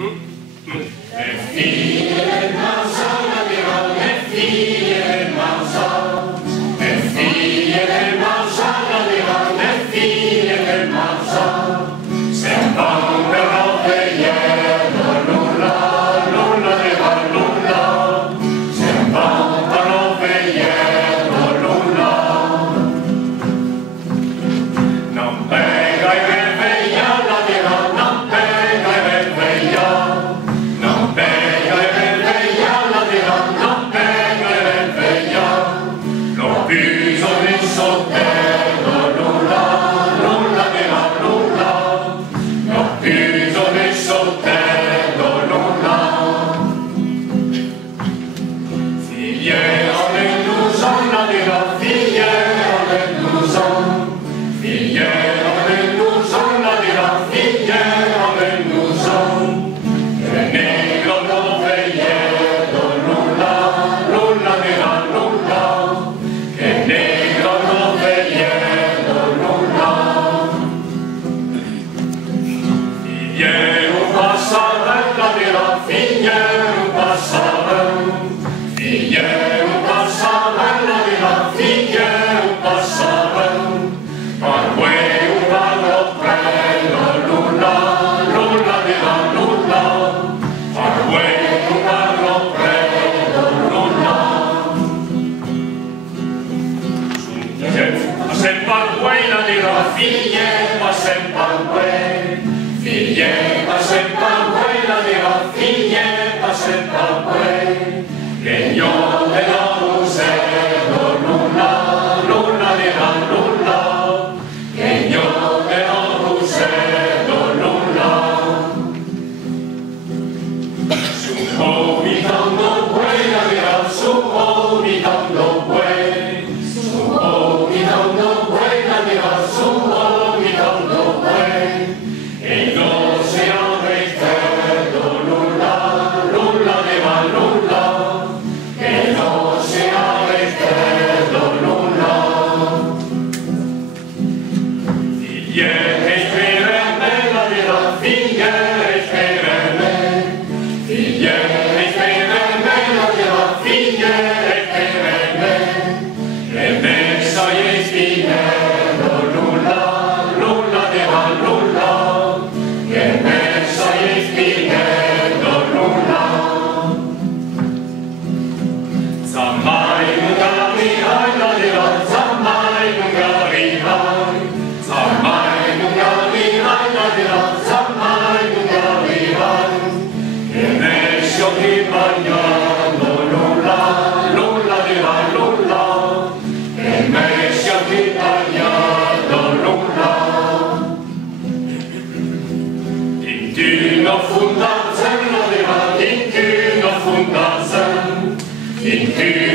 Le figlie del manzano dirò, le figlie del manzano, le figlie del manzano dirò, le figlie del manzano, se vanno però vegliano nulla, nulla ne va nulla, se vanno però vegliano nulla. Non pega e ben vegliano dirò, non pega e ben vegliano. Non pega e ben vegliano dirò, non pega e ben vegliano. Lo piso nel sotterno, nulla, nulla ne va nulla. Lo piso nel sotterno, nulla. Figliero dell'usonna dirò, figliero dell'usonna. Figliero dell'usonna dirò, figliero dell'usonna. Negro non vegliero nulla, nulla ne va nulla, che negro non vegliero nulla. Figliero passarella dirò, figliero passarella, figliero passarella dirò, figliero passarella, parque un parlo prello, nulla, nulla ne va nulla. La dirò, figlie, ma sempre al guai, figlie, ma sempre al guai, la dirò, figlie, ma sempre al guai, che io ne non userò nulla, nulla ne va nulla, che io ne non userò nulla. Su mi dando guai, la dirò, su mi dando guai, su mi dando guai. E non si apre il ferro, nulla, nulla ne va nulla, che non si apre il ferro, nulla. Figlie e ferme, la dirò, figlie e ferme, figlie e ferme, la dirò, figlie e ferme, e messa e spinello, nulla, nulla ne va nulla, che messa e spinello, nulla. Zammai nungavirai, la dirò, zammai nungavirai, zammai nungavirai, la dirò, zammai nungavirai, che messa di bagnando, nulla, nulla ne va nulla, che messa di bagnando, nulla. Intino fundazen, la dirò, intino fundazen, intino